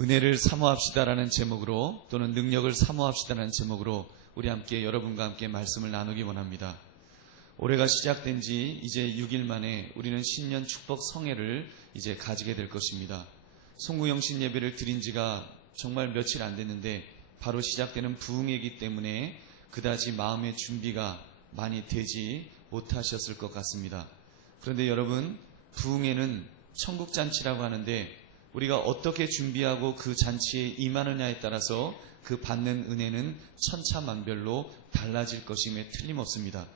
은혜를 사모합시다라는 제목으로 또는 능력을 사모합시다라는 제목으로 우리 함께 여러분과 함께 말씀을 나누기 원합니다. 올해가 시작된 지 이제 6일 만에 우리는 신년 축복 성회를 이제 가지게 될 것입니다. 송구영신 예배를 드린 지가 정말 며칠 안 됐는데 바로 시작되는 부흥회이기 때문에 그다지 마음의 준비가 많이 되지 못하셨을 것 같습니다. 그런데 여러분, 부흥회는 천국잔치라고 하는데 우리가 어떻게 준비하고 그 잔치에 임하느냐에 따라서 그 받는 은혜는 천차만별로 달라질 것임에 틀림없습니다.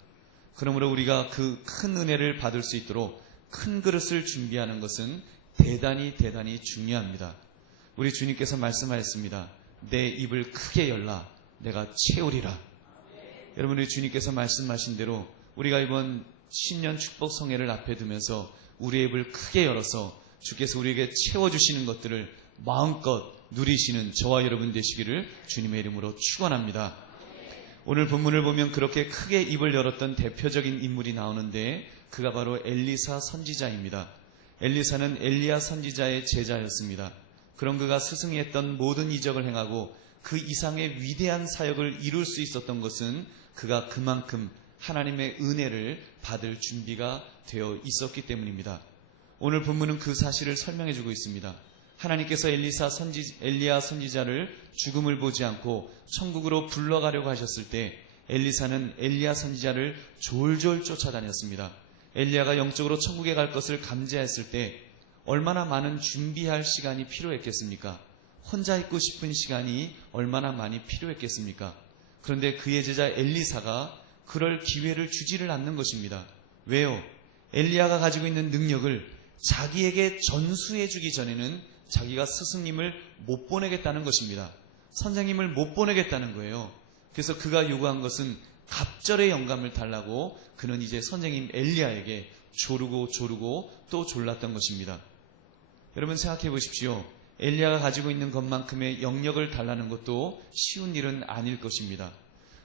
그러므로 우리가 그 큰 은혜를 받을 수 있도록 큰 그릇을 준비하는 것은 대단히 중요합니다. 우리 주님께서 말씀하셨습니다. 내 입을 크게 열라 내가 채우리라. 여러분, 우리 주님께서 말씀하신 대로 우리가 이번 신년 축복 성회를 앞에 두면서 우리의 입을 크게 열어서 주께서 우리에게 채워주시는 것들을 마음껏 누리시는 저와 여러분 되시기를 주님의 이름으로 축원합니다. 오늘 본문을 보면 그렇게 크게 입을 열었던 대표적인 인물이 나오는데 그가 바로 엘리사 선지자입니다. 엘리사는 엘리야 선지자의 제자였습니다. 그런 그가 스승이 했던 모든 이적을 행하고 그 이상의 위대한 사역을 이룰 수 있었던 것은 그가 그만큼 하나님의 은혜를 받을 준비가 되어 있었기 때문입니다. 오늘 본문은 그 사실을 설명해 주고 있습니다. 하나님께서 엘리야 선지자를 죽음을 보지 않고 천국으로 불러가려고 하셨을 때 엘리사는 엘리야 선지자를 졸졸 쫓아다녔습니다. 엘리야가 영적으로 천국에 갈 것을 감지했을 때 얼마나 많은 준비할 시간이 필요했겠습니까? 혼자 있고 싶은 시간이 얼마나 많이 필요했겠습니까? 그런데 그의 제자 엘리사가 그럴 기회를 주지를 않는 것입니다. 왜요? 엘리야가 가지고 있는 능력을 자기에게 전수해 주기 전에는 자기가 스승님을 못 보내겠다는 것입니다. 선생님을 못 보내겠다는 거예요. 그래서 그가 요구한 것은 갑절의 영감을 달라고 그는 이제 선생님 엘리야에게 조르고 또 졸랐던 것입니다. 여러분 생각해 보십시오. 엘리야가 가지고 있는 것만큼의 영역을 달라는 것도 쉬운 일은 아닐 것입니다.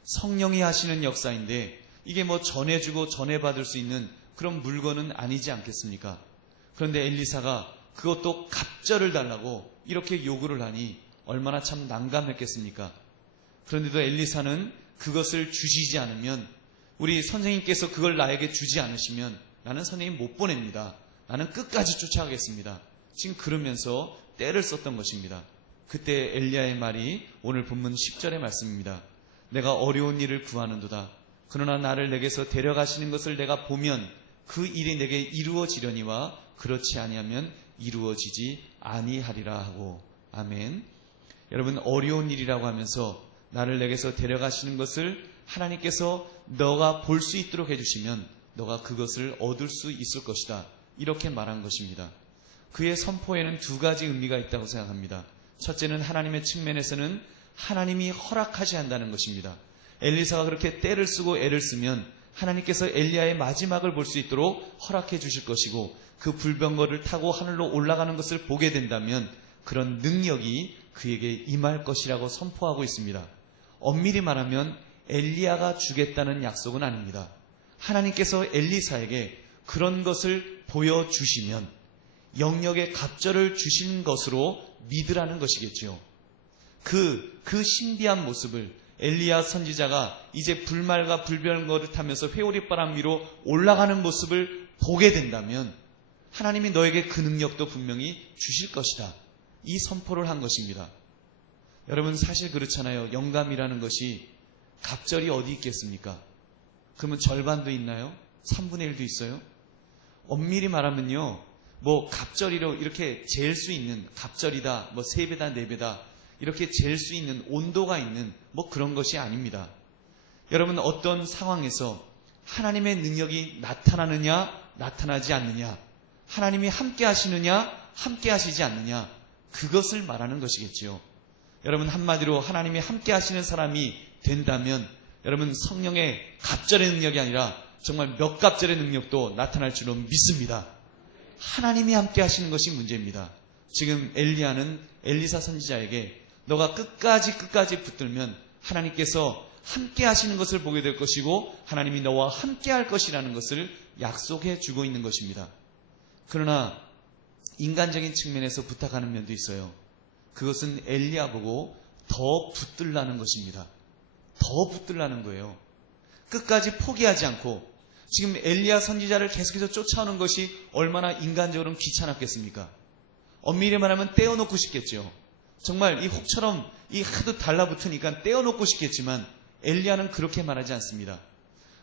성령이 하시는 역사인데 이게 뭐 전해주고 전해받을 수 있는 그런 물건은 아니지 않겠습니까? 그런데 엘리사가 그것도 갑절을 달라고 이렇게 요구를 하니 얼마나 참 난감했겠습니까? 그런데도 엘리사는 그것을 주시지 않으면, 우리 선생님께서 그걸 나에게 주지 않으시면 나는 선생님 못 보냅니다. 나는 끝까지 쫓아가겠습니다. 지금 그러면서 때를 썼던 것입니다. 그때 엘리야의 말이 오늘 본문 10절의 말씀입니다. 내가 어려운 일을 구하는도다. 그러나 나를 내게서 데려가시는 것을 내가 보면 그 일이 내게 이루어지려니와 그렇지 아니하면 이루어지지 아니하리라 하고. 아멘. 여러분, 어려운 일이라고 하면서 나를 내게서 데려가시는 것을 하나님께서 너가 볼 수 있도록 해주시면 너가 그것을 얻을 수 있을 것이다. 이렇게 말한 것입니다. 그의 선포에는 두 가지 의미가 있다고 생각합니다. 첫째는 하나님의 측면에서는 하나님이 허락하셔야 한다는 것입니다. 엘리사가 그렇게 때를 쓰고 애를 쓰면 하나님께서 엘리야의 마지막을 볼 수 있도록 허락해 주실 것이고 그 불병거를 타고 하늘로 올라가는 것을 보게 된다면 그런 능력이 그에게 임할 것이라고 선포하고 있습니다. 엄밀히 말하면 엘리야가 주겠다는 약속은 아닙니다. 하나님께서 엘리사에게 그런 것을 보여주시면 영역의 갑절을 주신 것으로 믿으라는 것이겠죠. 그 신비한 모습을 엘리야 선지자가 이제 불말과 불병거를 타면서 회오리바람 위로 올라가는 모습을 보게 된다면 하나님이 너에게 그 능력도 분명히 주실 것이다. 이 선포를 한 것입니다. 여러분, 사실 그렇잖아요. 영감이라는 것이 갑절이 어디 있겠습니까? 그러면 절반도 있나요? 3분의 1도 있어요? 엄밀히 말하면요, 뭐 갑절이로 이렇게 잴 수 있는, 갑절이다, 뭐 3배다 4배다 이렇게 잴 수 있는 온도가 있는 뭐 그런 것이 아닙니다. 여러분, 어떤 상황에서 하나님의 능력이 나타나느냐 나타나지 않느냐, 하나님이 함께 하시느냐 함께 하시지 않느냐, 그것을 말하는 것이겠지요. 여러분, 한마디로 하나님이 함께 하시는 사람이 된다면 여러분, 성령의 갑절의 능력이 아니라 정말 몇 갑절의 능력도 나타날 줄로 믿습니다. 하나님이 함께 하시는 것이 문제입니다. 지금 엘리야는 엘리사 선지자에게 너가 끝까지 붙들면 하나님께서 함께 하시는 것을 보게 될 것이고 하나님이 너와 함께 할 것이라는 것을 약속해 주고 있는 것입니다. 그러나 인간적인 측면에서 부탁하는 면도 있어요. 그것은 엘리야 보고 더 붙들라는 것입니다. 더 붙들라는 거예요. 끝까지 포기하지 않고 지금 엘리야 선지자를 계속해서 쫓아오는 것이 얼마나 인간적으로는 귀찮았겠습니까? 엄밀히 말하면 떼어놓고 싶겠죠. 정말 이 혹처럼 이 하도 달라붙으니까 떼어놓고 싶겠지만 엘리야는 그렇게 말하지 않습니다.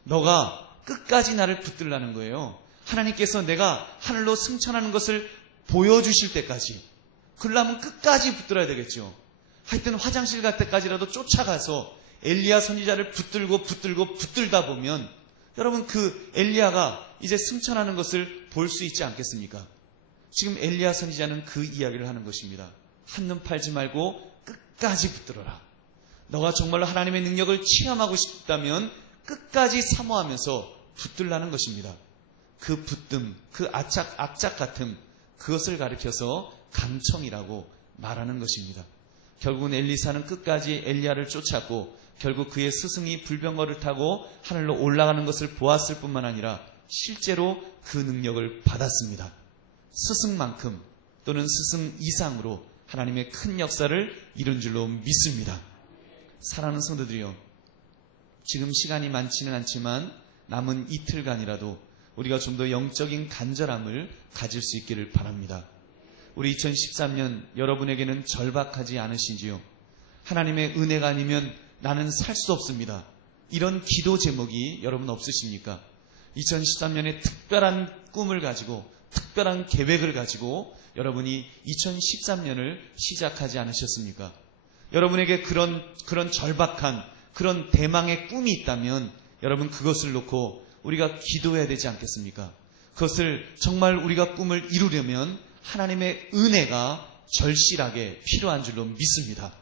너가 끝까지 나를 붙들라는 거예요. 하나님께서 내가 하늘로 승천하는 것을 보여주실 때까지. 그러려면 끝까지 붙들어야 되겠죠. 하여튼 화장실 갈 때까지라도 쫓아가서 엘리야 선지자를 붙들다 보면 여러분 그 엘리야가 이제 승천하는 것을 볼 수 있지 않겠습니까? 지금 엘리야 선지자는 그 이야기를 하는 것입니다. 한눈 팔지 말고 끝까지 붙들어라. 너가 정말로 하나님의 능력을 체험하고 싶다면 끝까지 사모하면서 붙들라는 것입니다. 그 붙듦, 그 악착 같음, 그것을 가리켜서 감청이라고 말하는 것입니다. 결국은 엘리사는 끝까지 엘리야를 쫓았고 결국 그의 스승이 불병거를 타고 하늘로 올라가는 것을 보았을 뿐만 아니라 실제로 그 능력을 받았습니다. 스승만큼 또는 스승 이상으로 하나님의 큰 역사를 이룬 줄로 믿습니다. 사랑하는 성도들이요, 지금 시간이 많지는 않지만 남은 이틀간이라도 우리가 좀 더 영적인 간절함을 가질 수 있기를 바랍니다. 우리 2013년 여러분에게는 절박하지 않으신지요? 하나님의 은혜가 아니면 나는 살 수 없습니다. 이런 기도 제목이 여러분 없으십니까? 2013년에 특별한 꿈을 가지고 특별한 계획을 가지고 여러분이 2013년을 시작하지 않으셨습니까? 여러분에게 그런 절박한 그런 대망의 꿈이 있다면 여러분 그것을 놓고 우리가 기도해야 되지 않겠습니까? 그것을 정말 우리가 꿈을 이루려면 하나님의 은혜가 절실하게 필요한 줄로 믿습니다.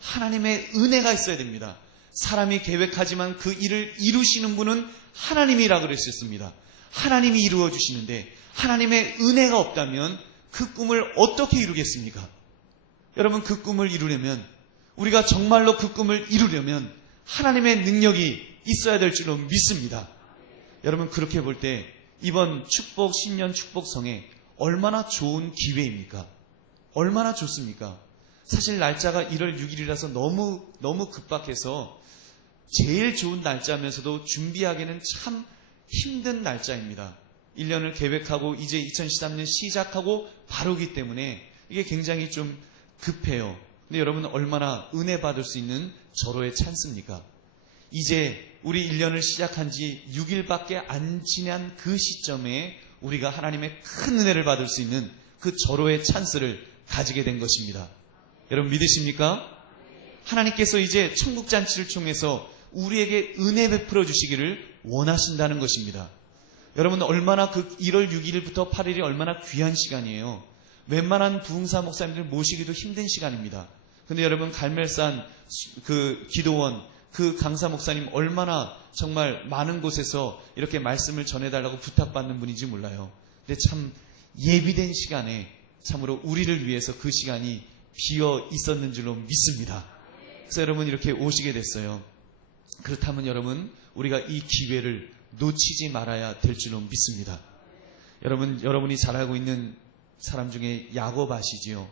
하나님의 은혜가 있어야 됩니다. 사람이 계획하지만 그 일을 이루시는 분은 하나님이라고 그랬었습니다. 하나님이 이루어 주시는데 하나님의 은혜가 없다면 그 꿈을 어떻게 이루겠습니까? 여러분 그 꿈을 이루려면 우리가 정말로 그 꿈을 이루려면 하나님의 능력이 있어야 될 줄로 믿습니다. 여러분 그렇게 볼 때 이번 신년 축복성에 얼마나 좋은 기회입니까? 얼마나 좋습니까? 사실 날짜가 1월 6일이라서 너무 급박해서 제일 좋은 날짜면서도 준비하기는 참 힘든 날짜입니다. 1년을 계획하고 이제 2013년 시작하고 바로기 때문에 이게 굉장히 좀 급해요. 근데 여러분 얼마나 은혜 받을 수 있는 절호의 찬스입니까? 이제 우리 1년을 시작한 지 6일밖에 안 지난 그 시점에 우리가 하나님의 큰 은혜를 받을 수 있는 그 절호의 찬스를 가지게 된 것입니다. 여러분 믿으십니까? 하나님께서 이제 천국잔치를 통해서 우리에게 은혜 베풀어 주시기를 원하신다는 것입니다. 여러분 얼마나 그 1월 6일부터 8일이 얼마나 귀한 시간이에요. 웬만한 부흥사 목사님들 모시기도 힘든 시간입니다. 근데 여러분 갈멜산 그 기도원 그 강사 목사님 얼마나 정말 많은 곳에서 이렇게 말씀을 전해달라고 부탁받는 분인지 몰라요. 근데 참 예비된 시간에 참으로 우리를 위해서 그 시간이 비어 있었는 줄로 믿습니다. 그래서 여러분 이렇게 오시게 됐어요. 그렇다면 여러분 우리가 이 기회를 놓치지 말아야 될 줄로 믿습니다. 여러분이 잘 알고 있는 사람 중에 야곱 아시지요?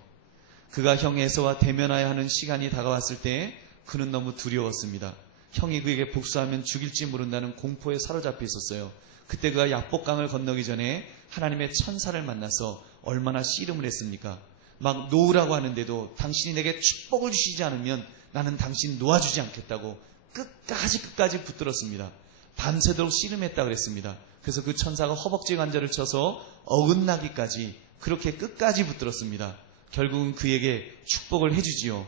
그가 형 에서와 대면하여 하는 시간이 다가왔을 때 그는 너무 두려웠습니다. 형이 그에게 복수하면 죽일지 모른다는 공포에 사로잡혀 있었어요. 그때 그가 야복강을 건너기 전에 하나님의 천사를 만나서 얼마나 씨름을 했습니까? 막 놓으라고 하는데도 당신이 내게 축복을 주시지 않으면 나는 당신 놓아주지 않겠다고 끝까지 붙들었습니다. 밤새도록 씨름했다 그랬습니다. 그래서 그 천사가 허벅지 관절을 쳐서 어긋나기까지 그렇게 끝까지 붙들었습니다. 결국은 그에게 축복을 해주지요.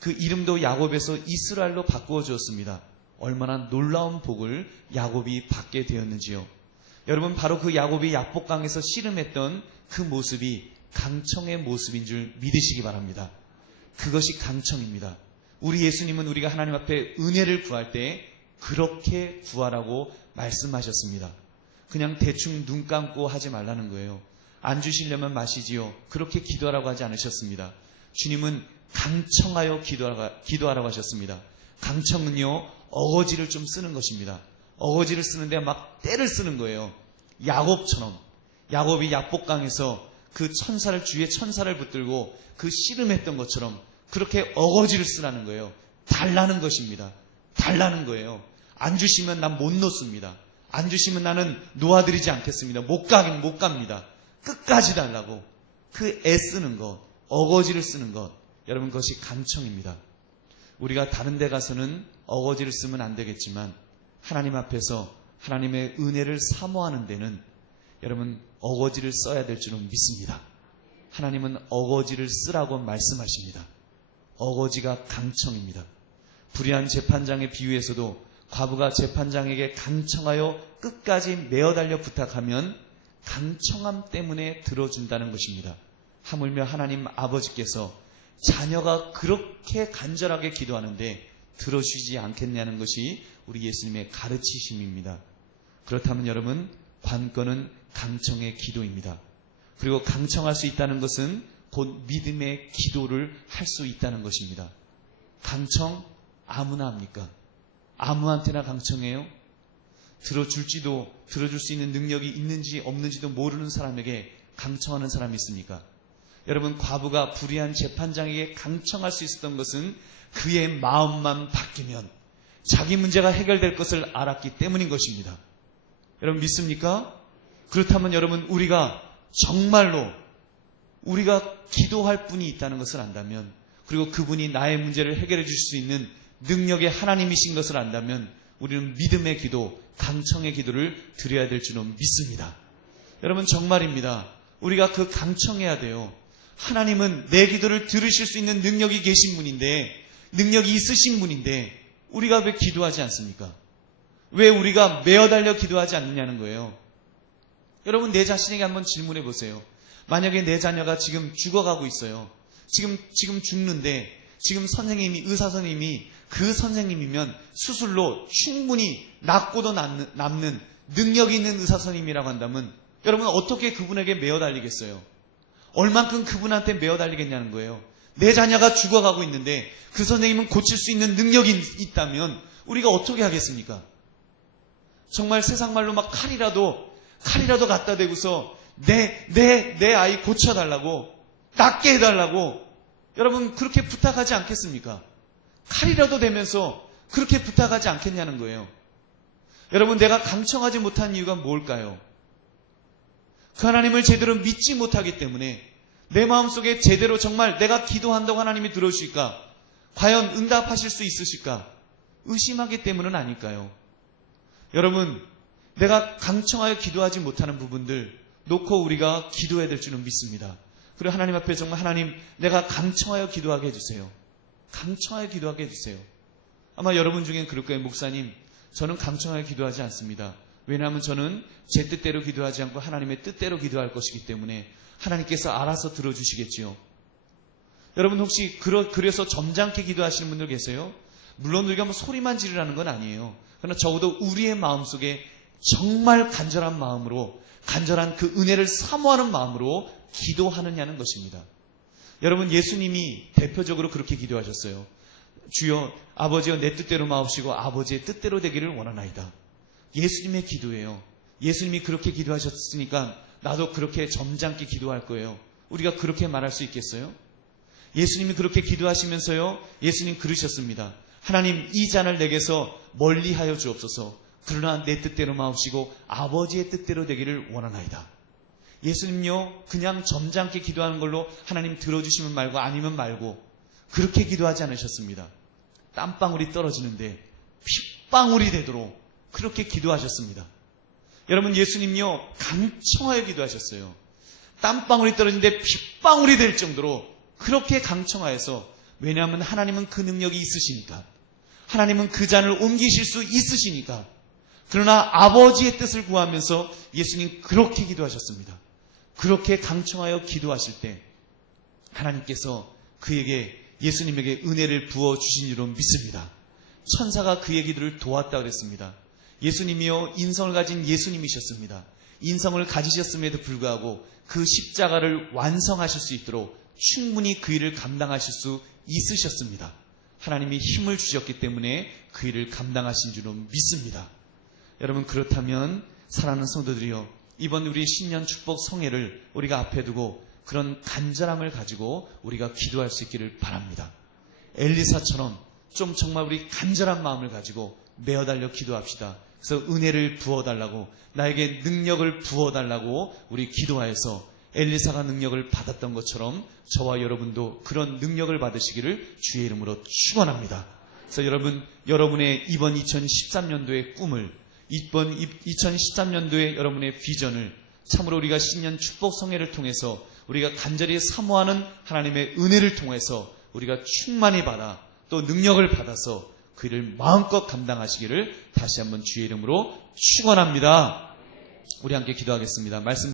그 이름도 야곱에서 이스라엘로 바꾸어 주었습니다. 얼마나 놀라운 복을 야곱이 받게 되었는지요. 여러분 바로 그 야곱이 야복강에서 씨름했던 그 모습이 강청의 모습인 줄 믿으시기 바랍니다. 그것이 강청입니다. 우리 예수님은 우리가 하나님 앞에 은혜를 구할 때 그렇게 구하라고 말씀하셨습니다. 그냥 대충 눈 감고 하지 말라는 거예요. 안 주시려면 마시지요. 그렇게 기도하라고 하지 않으셨습니다. 주님은 강청하여 기도하라고 하셨습니다. 강청은요 어거지를 좀 쓰는 것입니다. 어거지를 쓰는데 막 때를 쓰는 거예요. 야곱처럼 야곱이 야복강에서 그 천사를 주위에 천사를 붙들고 그 씨름했던 것처럼 그렇게 어거지를 쓰라는 거예요. 달라는 것입니다. 달라는 거예요. 안 주시면 난 못 놓습니다. 안 주시면 나는 놓아드리지 않겠습니다. 못 갑니다. 끝까지 달라고. 그 애쓰는 것, 어거지를 쓰는 것, 여러분 그것이 간청입니다. 우리가 다른 데 가서는 어거지를 쓰면 안 되겠지만 하나님 앞에서 하나님의 은혜를 사모하는 데는 여러분 어거지를 써야 될 줄은 믿습니다. 하나님은 어거지를 쓰라고 말씀하십니다. 어거지가 강청입니다. 불의한 재판장의 비유에서도 과부가 재판장에게 강청하여 끝까지 메어달려 부탁하면 강청함 때문에 들어준다는 것입니다. 하물며 하나님 아버지께서 자녀가 그렇게 간절하게 기도하는데 들어주지 않겠냐는 것이 우리 예수님의 가르치심입니다. 그렇다면 여러분, 관건은 강청의 기도입니다. 그리고 강청할 수 있다는 것은 곧 믿음의 기도를 할 수 있다는 것입니다. 강청 아무나 합니까? 아무한테나 강청해요? 들어줄 수 있는 능력이 있는지 없는지도 모르는 사람에게 강청하는 사람이 있습니까? 여러분, 과부가 불의한 재판장에게 강청할 수 있었던 것은 그의 마음만 바뀌면 자기 문제가 해결될 것을 알았기 때문인 것입니다. 여러분 믿습니까? 그렇다면 여러분, 우리가 정말로 우리가 기도할 분이 있다는 것을 안다면, 그리고 그분이 나의 문제를 해결해 주실 수 있는 능력의 하나님이신 것을 안다면 우리는 믿음의 기도, 강청의 기도를 드려야 될 줄은 믿습니다. 여러분 정말입니다. 우리가 그 강청해야 돼요. 하나님은 내 기도를 들으실 수 있는 능력이 계신 분인데, 능력이 있으신 분인데 우리가 왜 기도하지 않습니까? 왜 우리가 메어달려 기도하지 않느냐는 거예요. 여러분 내 자신에게 한번 질문해 보세요. 만약에 내 자녀가 지금 죽어가고 있어요. 지금 죽는데 지금 의사 선생님이 그 선생님이면 수술로 충분히 낫고도 남는 능력이 있는 의사 선생님이라고 한다면 여러분 어떻게 그분에게 메어달리겠어요? 얼만큼 그분한테 메어달리겠냐는 거예요. 내 자녀가 죽어가고 있는데 그 선생님은 고칠 수 있는 능력이 있다면 우리가 어떻게 하겠습니까? 정말 세상 말로 막 칼이라도 갖다 대고서 내 아이 고쳐달라고, 낫게 해달라고 여러분 그렇게 부탁하지 않겠습니까? 칼이라도 대면서 그렇게 부탁하지 않겠냐는 거예요. 여러분 내가 강청하지 못한 이유가 뭘까요? 그 하나님을 제대로 믿지 못하기 때문에, 내 마음속에 제대로 정말 내가 기도한다고 하나님이 들어주실까? 과연 응답하실 수 있으실까? 의심하기 때문은 아닐까요? 여러분 내가 강청하여 기도하지 못하는 부분들 놓고 우리가 기도해야 될 줄은 믿습니다. 그리고 하나님 앞에 정말 하나님 내가 강청하여 기도하게 해주세요. 강청하여 기도하게 해주세요. 아마 여러분 중엔 그럴 거예요. 목사님 저는 강청하여 기도하지 않습니다. 왜냐하면 저는 제 뜻대로 기도하지 않고 하나님의 뜻대로 기도할 것이기 때문에 하나님께서 알아서 들어주시겠지요. 여러분 혹시 그래서 점잖게 기도하시는 분들 계세요? 물론 우리가 뭐 소리만 지르라는 건 아니에요. 그러나 적어도 우리의 마음속에 정말 간절한 마음으로, 간절한 그 은혜를 사모하는 마음으로 기도하느냐는 것입니다. 여러분 예수님이 대표적으로 그렇게 기도하셨어요. 주여 아버지여 내 뜻대로 마옵시고 아버지의 뜻대로 되기를 원하나이다. 예수님의 기도예요. 예수님이 그렇게 기도하셨으니까 나도 그렇게 점잖게 기도할 거예요. 우리가 그렇게 말할 수 있겠어요? 예수님이 그렇게 기도하시면서요, 예수님 그러셨습니다. 하나님 이 잔을 내게서 멀리하여 주옵소서. 그러나 내 뜻대로 마옵시고 아버지의 뜻대로 되기를 원하나이다. 예수님요 그냥 점잖게 기도하는 걸로 하나님 들어주시면 말고 아니면 말고 그렇게 기도하지 않으셨습니다. 땀방울이 떨어지는데 핏방울이 되도록 그렇게 기도하셨습니다. 여러분 예수님요 강청하여 기도하셨어요. 땀방울이 떨어지는데 핏방울이 될 정도로 그렇게 강청하여서, 왜냐하면 하나님은 그 능력이 있으시니까, 하나님은 그 잔을 옮기실 수 있으시니까. 그러나 아버지의 뜻을 구하면서 예수님 그렇게 기도하셨습니다. 그렇게 강청하여 기도하실 때 하나님께서 예수님에게 은혜를 부어주신 줄로 믿습니다. 천사가 그의 기도를 도왔다 그랬습니다. 예수님이요 인성을 가진 예수님이셨습니다. 인성을 가지셨음에도 불구하고 그 십자가를 완성하실 수 있도록 충분히 그 일을 감당하실 수 있으셨습니다. 하나님이 힘을 주셨기 때문에 그 일을 감당하신 줄로 믿습니다. 여러분 그렇다면 사랑하는 성도들이여, 이번 우리 신년 축복 성회를 우리가 앞에 두고 그런 간절함을 가지고 우리가 기도할 수 있기를 바랍니다. 엘리사처럼 좀 정말 우리 간절한 마음을 가지고 매어달려 기도합시다. 그래서 은혜를 부어달라고, 나에게 능력을 부어달라고 우리 기도하여서 엘리사가 능력을 받았던 것처럼 저와 여러분도 그런 능력을 받으시기를 주의 이름으로 축원합니다. 그래서 여러분의 이번 2013년도의 꿈을, 이번 2013년도의 여러분의 비전을 참으로 우리가 신년 축복 성회를 통해서 우리가 간절히 사모하는 하나님의 은혜를 통해서 우리가 충만히 받아 또 능력을 받아서 그 일을 마음껏 감당하시기를 다시 한번 주의 이름으로 축원합니다. 우리 함께 기도하겠습니다. 말씀